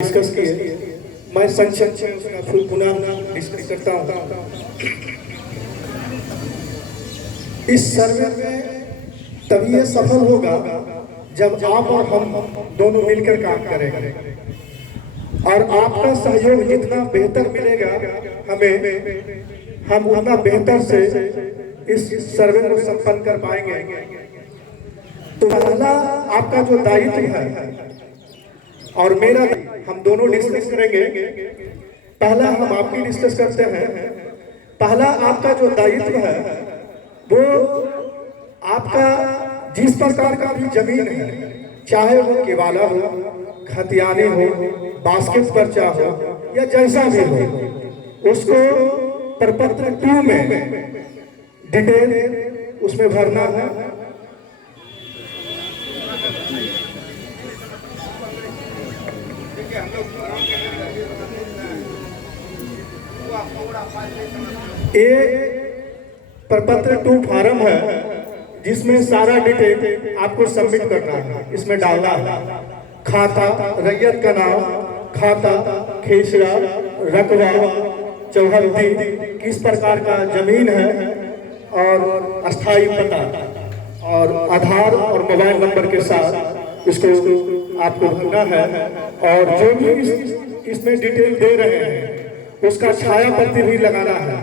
Discuss किए, मैं संक्षेप में उसका पुनः डिस्कस करता हूँ। इस सर्वे में तभी ये सफल होगा जब आप और हम दोनों मिलकर काम करेंगे, और आपका सहयोग जितना बेहतर मिलेगा हमें, हम उतना बेहतर से इस सर्वे को संपन्न कर पाएंगे। तो पहला आपका जो दायित्व है और मेरा, हम दोनों डिस्कस करेंगे। पहला हम आपकी डिस्कस करते हैं। पहला आपका जो दायित्व है वो आपका जिस प्रकार का भी जमीन है, चाहे वो केवाला हो, खतियानी हो, बास्केट पर्चा हो या जैसा भी हो, उसको प्रपत्र 2 में डिटेल उसमें भरना है। ये प्रपत्र 2 फार्म है जिसमें सारा डिटेल आपको सबमिट करना है। इसमें डालना है खाता, रैयत का नाम, खाता, खेसरा, रकबा, चौहद्दी, किस प्रकार का जमीन है और अस्थाई पता और आधार और मोबाइल नंबर के साथ इसको आपको भरना है। और जो भी इसमें डिटेल दे रहे हैं उसका छाया पत्ती भी लगाना है,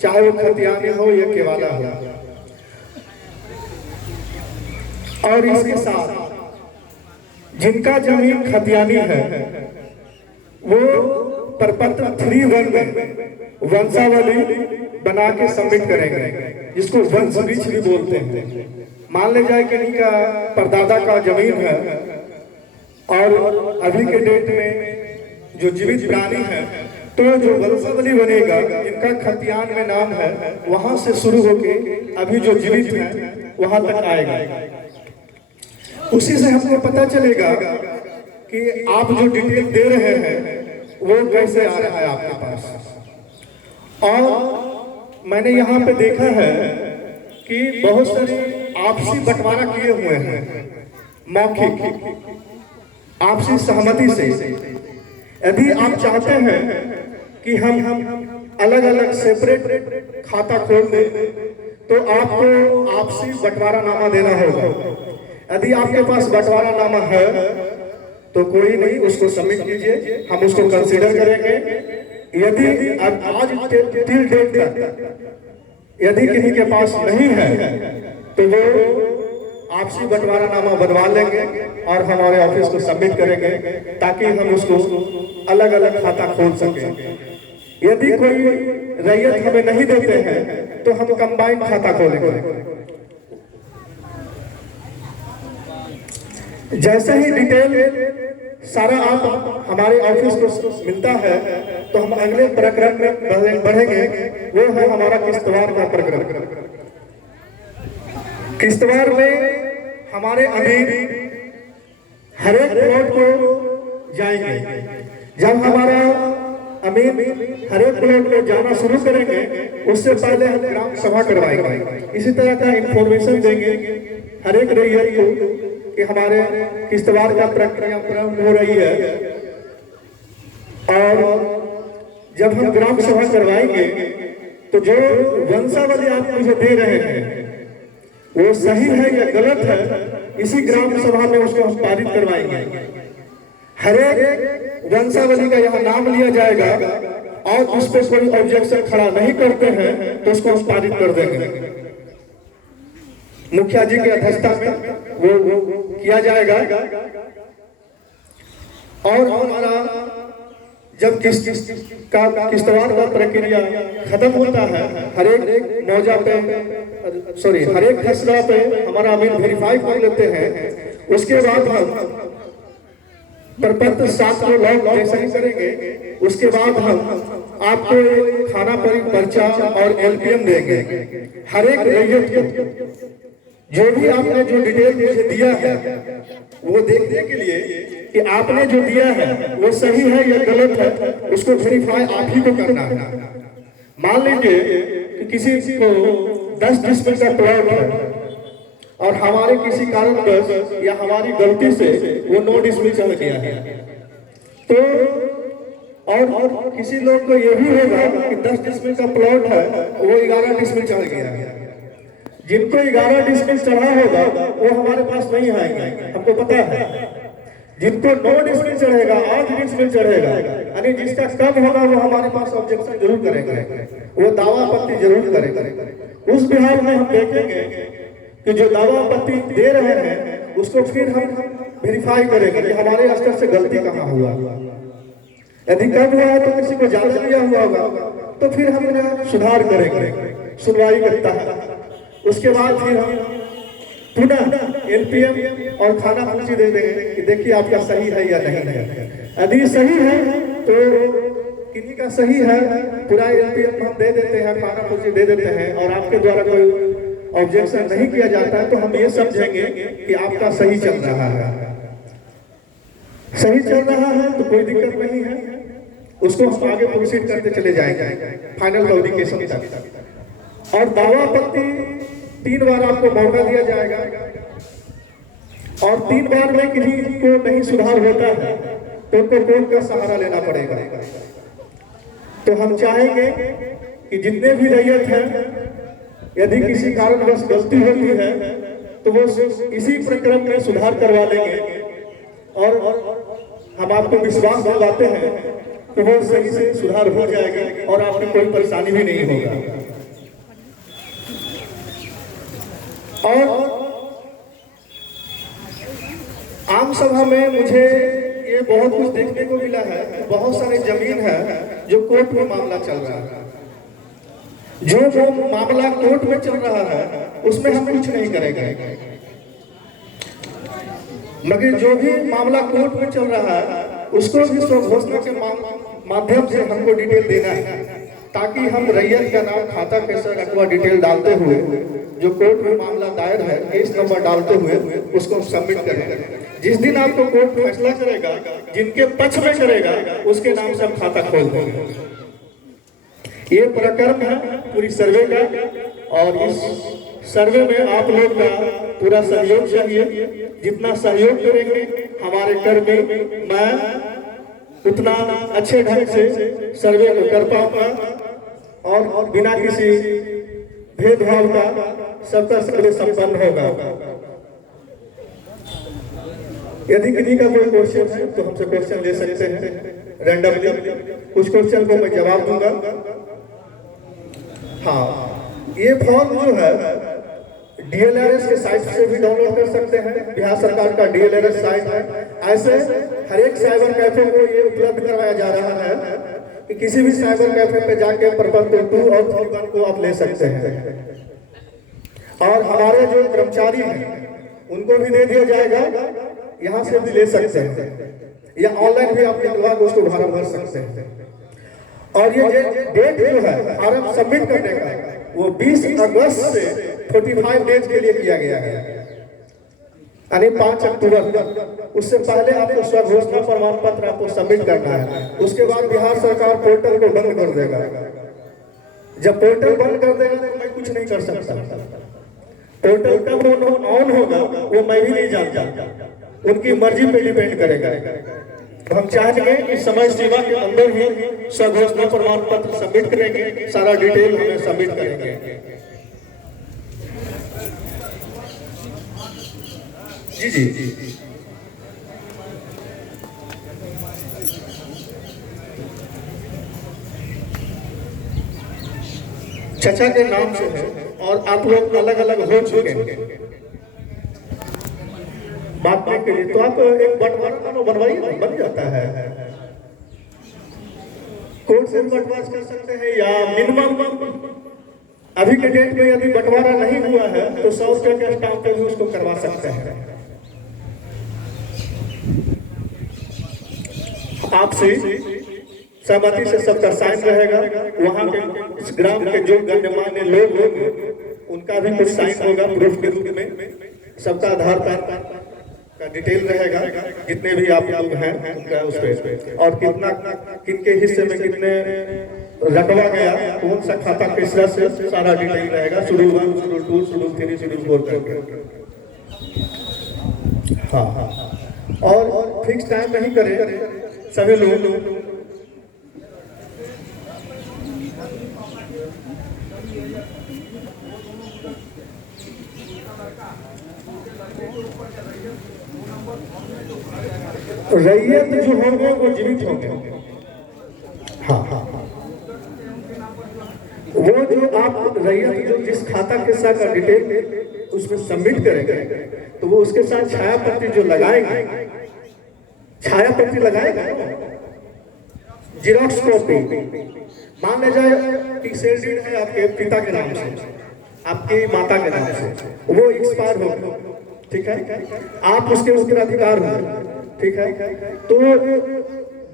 चाहे वो खतियानी हो या केवाला हो। और इसके साथ जिनका जमीन खतियानी है वो प्रपत्र 3-1 में वंशावली बना के सबमिट करेंगे, जिसको वंश वृक्ष भी बोलते हैं। मान ले जाए कि इनका परदादा का जमीन है और अभी के डेट में जो जीवित प्राणी है, तो जो वंशावली बनेगा, इनका खतियान में नाम है, वहां से शुरू होके अभी जो जीवित है वहां तक आएगा। उसी से हमको पता चलेगा कि आप जो डिटेल दे रहे हैं वो कैसे आ रहा है आपके पास। और मैंने यहाँ पे देखा है कि बहुत सारे आपसी बंटवारा किए हुए हैं, मौखिक आपसी सहमति से। यदि आप चाहते हैं कि हम अलग अलग सेपरेट खाता खोल दें तो आपको आपसी बंटवारा नामा देना होगा। यदि आपके पास बंटवारा नामा है तो कोई नहीं, उसको सबमिट कीजिए, हम उसको कंसीडर करेंगे। यदि आज टिल डेट तक यदि किसी के पास नहीं है तो वो आपसी बंटवारा नामा बनवा लेंगे और हमारे ऑफिस को सबमिट करेंगे, ताकि हम उसको अलग अलग खाता खोल सकें। यदि कोई रैयत हमें नहीं देते हैं तो हम कंबाइंड खाता खोलेंगे। जैसे ही डिटेल सारा आप हमारे ऑफिस को मिलता है तो हम अगले प्रकरण में बढ़ेंगे। वो है हमारा किस्तवार का प्रकरण। किस्तवार में हमारे अमीर हर एक प्लॉट को जाएंगे। जब हमारा अमीर हर एक प्लॉट को जाना शुरू करेंगे उससे पहले हम ग्राम सभा करवाएंगे। इसी तरह का इंफॉर्मेशन देंगे हर एक रैयत को कि हमारे किस्तवार का प्रक्रिया प्रारंभ हो रही है। और जब हम ग्राम सभा करवाएंगे तो जो वंशावली आप मुझे दे रहे हैं वो सही है या गलत है, इसी ग्राम सभा में उसको हम पारित करवाएंगे। हर एक वंशावली का यहाँ नाम लिया जाएगा और उस पर कोई ऑब्जेक्शन खड़ा नहीं करते हैं तो उसको हम पारित कर देंगे। मुखिया जी की अध्यक्षता में वो किया जाएगा। और हमारा जब किस्तवार का प्रक्रिया खत्म होता है, हर एक मौजा पे हर एक खसरा पे हमारा अमीर वेरीफाई कर लेते हैं। उसके बाद हम प्रपत्र 7 को लॉक जैसा ही करेंगे, उसके बाद हम आपको खाना पर्चा और एलपीएम देंगे। हर एक रैयत को जो भी आपने जो डिटेल मुझे दिया है वो देखने के लिए कि आपने जो दिया है वो सही है या गलत है, उसको वेरीफाई आप ही को करना है। मान लीजिए कि किसी को 10 डिसमिल का प्लॉट है और हमारे किसी कारणवश या हमारी गलती से वो 9 डिसमिल चल गया है, तो और किसी लोग को ये भी होगा कि 10 डिसमिल का प्लॉट है, वो 11 डिसमिल चढ़ गया। जिनको 11 डिसमिल चढ़ा होगा वो हमारे पास नहीं आएंगे, हमको पता है। जिनको 9 डिसमिल चढ़ेगा, 8 डिसमिल चढ़ेगा, यानी जिसका कम होगा वो हमारे पास ऑब्जेक्शन जरूर करेंगे, वो दावा आपत्ति जरूर करेंगे। उस बिहार में हम देखेंगे कि जो दावा आपत्ति दे रहे हैं उसको फिर हम वेरीफाई करेंगे कि हमारे स्तर से गलती कहाँ हुआ। यदि कम हुआ है तो किसी को ज्यादा लिया हुआ होगा तो फिर हम सुधार करेंगे, सुनवाई करता है। उसके बाद फिर हम पुनः एलपीएम और खाना पूंजी दे देंगे कि देखिए आपका सही है या नहीं है। यदि सही है तो किन्हीं का सही है, पूरा एलपीएम हम दे देते हैं, खाना पूंजी दे देते हैं, और आपके द्वारा कोई ऑब्जेक्शन नहीं किया जाता है तो हम ये समझेंगे कि आपका सही चल रहा है। सही चल रहा है तो कोई दिक्कत नहीं है, उसको हम आगे प्रोसीड करते चले जाएंगे फाइनल कम्युनिकेशन तक। और दावा आपत्ति 3 बार आपको मौका दिया जाएगा, और 3 बार में किसी को नहीं सुधार होता है तो उनको कोर्ट का सहारा लेना पड़ेगा। तो हम चाहेंगे कि जितने भी रैयत हैं, यदि किसी कारणवश गलती होती है तो वो इसी प्रक्रम में सुधार करवा लेंगे, और हम आपको विश्वास दिलाते हैं कि वो सही से सुधार हो जाएगा और आपको कोई परेशानी भी नहीं होगा। और आम सभा में मुझे ये बहुत कुछ देखने को मिला है, बहुत सारे जमीन है जो कोर्ट में मामला चल रहा है। जो मामला कोर्ट में चल रहा है उसमें हम कुछ नहीं करेंगे, मगर जो भी मामला कोर्ट में चल रहा है उसको भी स्वघोषणा के माध्यम से हमको डिटेल देना है, ताकि हम रैयत का नाम, खाता कैसे रखवा डिटेल डालते हुए जो कोर्ट में मामला दायर है, केस नंबर डालते हुए उसको सबमिट करें। जिस दिन आपको कोर्ट फैसला करेगा, जिनके पक्ष में करेगा उसके नाम से हम खाता खोल देंगे। ये प्रकरण है पूरी सर्वे का, और इस सर्वे में आप लोग का पूरा सहयोग चाहिए। जितना सहयोग करेंगे हमारे कर्मी, मैं उतना अच्छे ढंग से सर्वे को कर पाऊंगा, और बिना किसी भेदभाव का सबका सर्वे संपन्न होगा। यदि किसी का कोई क्वेश्चन है तो हमसे क्वेश्चन ले सकते हैं रैंडमली, कुछ क्वेश्चन को मैं जवाब दूंगा। हाँ, ये फॉर्म जो है डीएलआरएस के साइट से भी डाउनलोड कर सकते हैं, बिहार सरकार का डीएलआरएस साइट है। ऐसे हर एक साइबर कैफे को ये उपलब्ध करवाया जा रहा है कि किसी भी साइबर कैफे पे जाके प्रपत्र 2 और 3 को आप ले सकते हैं। और हमारे जो कर्मचारी हैं उनको भी दे दिया जाएगा, यहाँ से भी ले सकते हैं, या ऑनलाइन भी आप निकलवा के उसको फार्म भर सकते हैं। और ये डेट जो है फार्म सबमिट करने का, वो 20 अगस्त से 45 डेज के लिए किया गया है, यानी 5 अक्टूबर तक। उससे पहले आपको स्वघोषणा प्रमाण पत्र आपको सबमिट करना है। उसके बाद बिहार सरकार पोर्टल को बंद कर देगा। जब पोर्टल बंद कर देगा तो मैं कुछ नहीं कर सकता। पोर्टल कब ऑन होगा वो मैं भी नहीं जानता, उनकी मर्जी पे डिपेंड करेगा। तो हम चाहेंगे कि समय सीमा के अंदर ही स्वघोषणा प्रमाण पत्र सबमिट करेंगे, सारा डिटेल हमें सबमिट करेंगे। जी जी जी चचा के नाम से है, और आप लोग अलग अलग हो चुके हैं बांटने के लिए, तो आप एक बंटवारा बनवाइए, बन जाता है। कोर्ट से बंटवारा कर सकते हैं, या मिनिमम अभी के डेट में यदि बंटवारा नहीं हुआ है तो 100 रुपये के स्टाम्प पे भी उसको करवा सकते हैं। आपसे सहमति से सबका साइन रहेगा, वहाँ के इस ग्राम के जो गणमान्य लोग होंगे उनका भी कुछ साइन होगा प्रूफ के रूप में, सबका आधार कार्ड का डिटेल रहेगा, जितने भी आप लोग हैं उनका उस पे, और कितना किनके हिस्से में कितने रकबा गया, कौन सा खाता किस तरह से, सारा डिटेल रहेगा, शेड्यूल 1, शेड्यूल 2, शेड्यूल 3, शेड्यूल 4 करके। हाँ, और फिक्स टाइम नहीं करें, सभी लोग रैयत जो होंगे वो जीवित होंगे। हाँ हाँ हाँ, वो जो आप रैयत जो जिस खाता के साथ का डिटेल उसमें सबमिट करेंगे तो वो उसके साथ छाया पत्ती जो लगाएंगे, छाया पत्ती लगाएगा, जीरोक्स कॉपी। मान ले जाए कि सेल डीड है आपके पिता के नाम से, आपकी माता के नाम से, वो एक्सपायर हो, ठीक है, आप उसके उत्तराधिकार हो, ठीक है, तो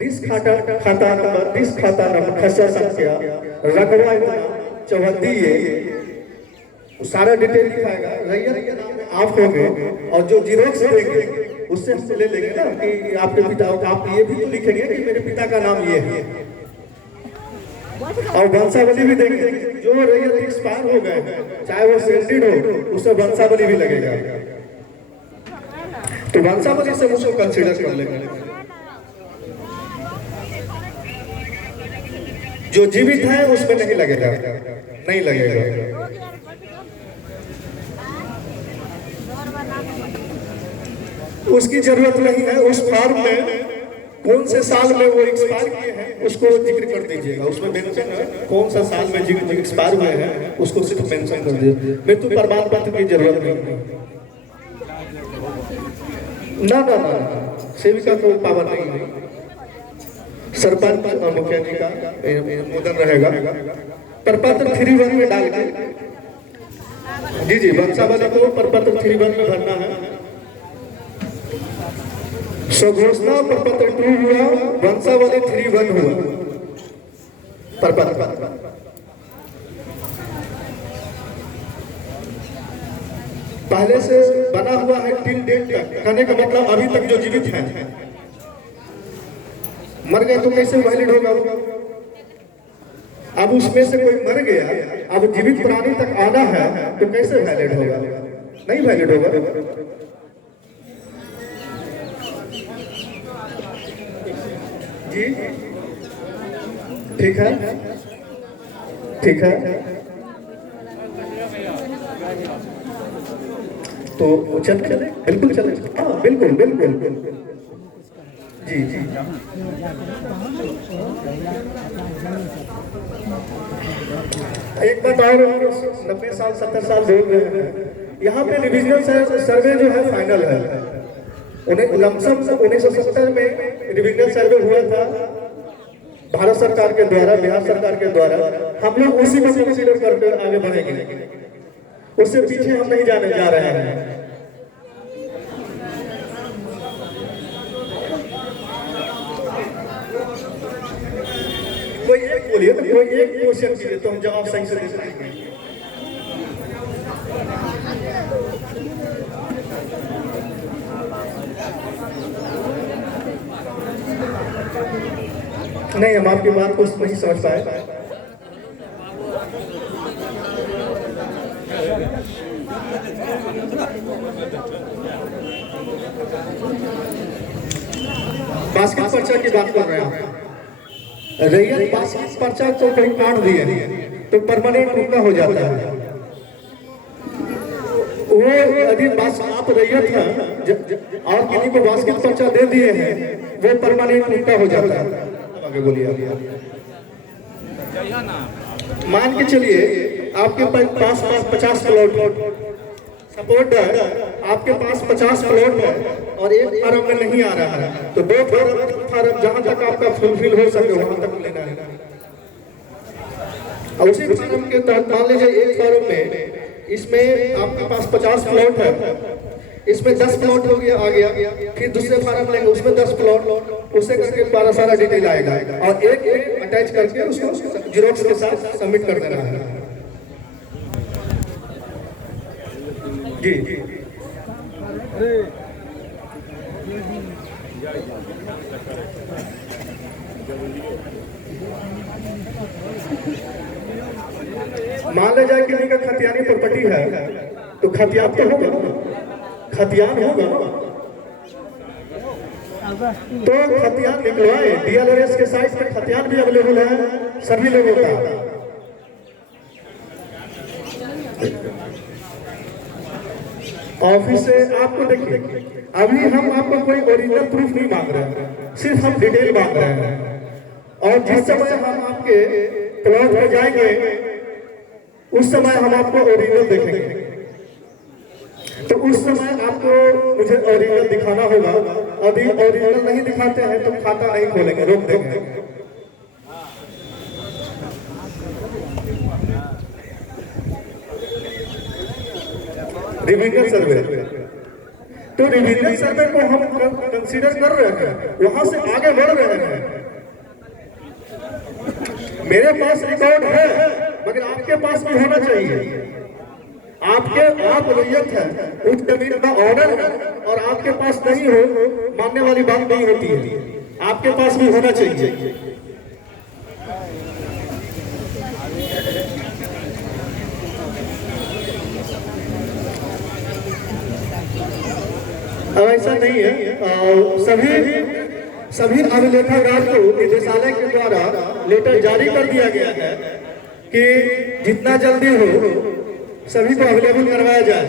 दिस खाता नंबर, दिस खाता नंबर, खसरा संख्या, रकबा, चौहद्दी, ये सारा डिटेल लिखाएगा। रैयत के नाम में आप होंगे और जो जीरोक्स देंगे उससे हम ले लेंगे ना कि आपके पिता, आप ये भी तो लिखेंगे कि मेरे पिता का नाम ये है, और वंशावली भी देंगे। जो रैयत एक्सपायर हो गए, चाहे वो सेल्डेड हो, उससे वंशावली भी लगेगा, तो वंशावली से उसको कंसीडर कर लेंगे। जो जीवित है उसमें नहीं लगेगा, नहीं लगेगा। उसकी जरूरत नहीं है। उस फॉर्म में कौन से साल में वो एक्सपायर किए हैं उसको जिक्र कर दीजिएगा, उसमें मेंशन है कौन सा साल में एक्सपायर हुए हैं, उसको सिर्फ मेंशन कर दीजिए। मृत्यु प्रमाण पत्र की जरूरत नहीं, ना ना ना, सेविका को पावर नहीं है, सरपंच और मुखिया का अनुमोदन रहेगा। प्रपत्र 3-1 में डाल के, जी जी, वंशावली को प्रपत्र 3-1 में भरना है। स्वघोषणा प्रपत्र 2 हुआ, वंशावली 3-1 हुआ, प्रपत्र। पहले से बना हुआ है टिल डेट तक, कहने का मतलब अभी तक जो जीवित हैं, मर गए तो कैसे वैलिड होगा? अब उसमें से कोई मर गया, अब जीवित प्राणी तक आना है तो कैसे वैलिड होगा? नहीं वैलिड होगा। जी ठीक है, ठीक है, तो चले, बिल्कुल चले, हाँ बिल्कुल बिल्कुल, जी जी। एक बात और, 90 साल 70 साल बोल रहे हैं, यहाँ पे रिविजनल सर्वे जो है फाइनल है। उन्हें लमसम 1970 में रिविजनल सर्वे हुआ था भारत सरकार के द्वारा, बिहार सरकार के द्वारा। हम लोग उसी को कंसीडर करके आगे बढ़ेंगे, उससे पीछे हम नहीं जाने जा रहे हैं। कोई एक बोलिए, तो कोई एक क्वेश्चन कीजिए तो हम जवाब सही से दे पाएंगे। नहीं, हम आपकी बात को नहीं समझ पाए। बास्केट पर्चा की बात कर रहे हैं। रैयत बास्केट पर्चा तो कहीं काट दिए तो परमानेंट रुका हो जाता है। वो यदि आप रैयत हैं और किसी को बास्केट पर्चा दे दिए हैं, वो परमानेंट रुका हो जाता है। आगे बोलिए। मान के चलिए आपके पास 50 प्लॉट सपोर्ट है, आपके पास 50 प्लॉट है और एक फार्म में नहीं आ रहा है, तो 2 फार्म जहां तक आपका फुलफिल हो सके वहां तक लेना है। और उसी फार्म के तहत मान लीजिए एक फार्म में इसमें आपके पास 50 प्लॉट है, इसमें 10 प्लॉट हो गया, आ गया, फिर दूसरे फार्म लेंगे उसमें 10 प्लॉट, उससे करके सारा डिटेल आएगा और एक अटैच करके उसको जीरोक्स के साथ सबमिट कर देना है। जी जी, मान ले जाए किसी का खतियानी प्रॉपर्टी है तो खतियान तो होगा, खतियान होगा, तो खतियान निकलवाए, डीएलआरएस के साइट पे खतियान भी अवेलेबल है सभी लोगों का। ऑफिस से आपको देखिए, अभी हम आपको कोई ओरिजिनल प्रूफ नहीं मांग रहे हैं, सिर्फ हम डिटेल मांग रहे हैं। और जिस समय हम आपके प्लॉट पे जाएंगे उस समय हम आपको ओरिजिनल देखेंगे, तो उस समय आपको मुझे ओरिजिनल दिखाना होगा। यदि ओरिजिनल नहीं दिखाते हैं तो खाता नहीं खोलेंगे, रोक देंगे। रिवीजन सर्वे, तो रिवीजन सर्वे को हम कंसीडर कर रहे हैं, वहां से आगे बढ़ रहे हैं। मेरे पास रिकॉर्ड है मगर आपके पास भी होना चाहिए। आप रैयत है, उस जमीन का ऑर्डर है और आपके पास नहीं हो, मानने वाली बात नहीं होती है, आपके पास भी होना चाहिए। अब ऐसा नहीं है, सभी अभिलेखागार को निदेशालय के द्वारा लेटर जारी कर दिया गया है कि जितना जल्दी हो सभी को अवेलेबल करवाया जाए।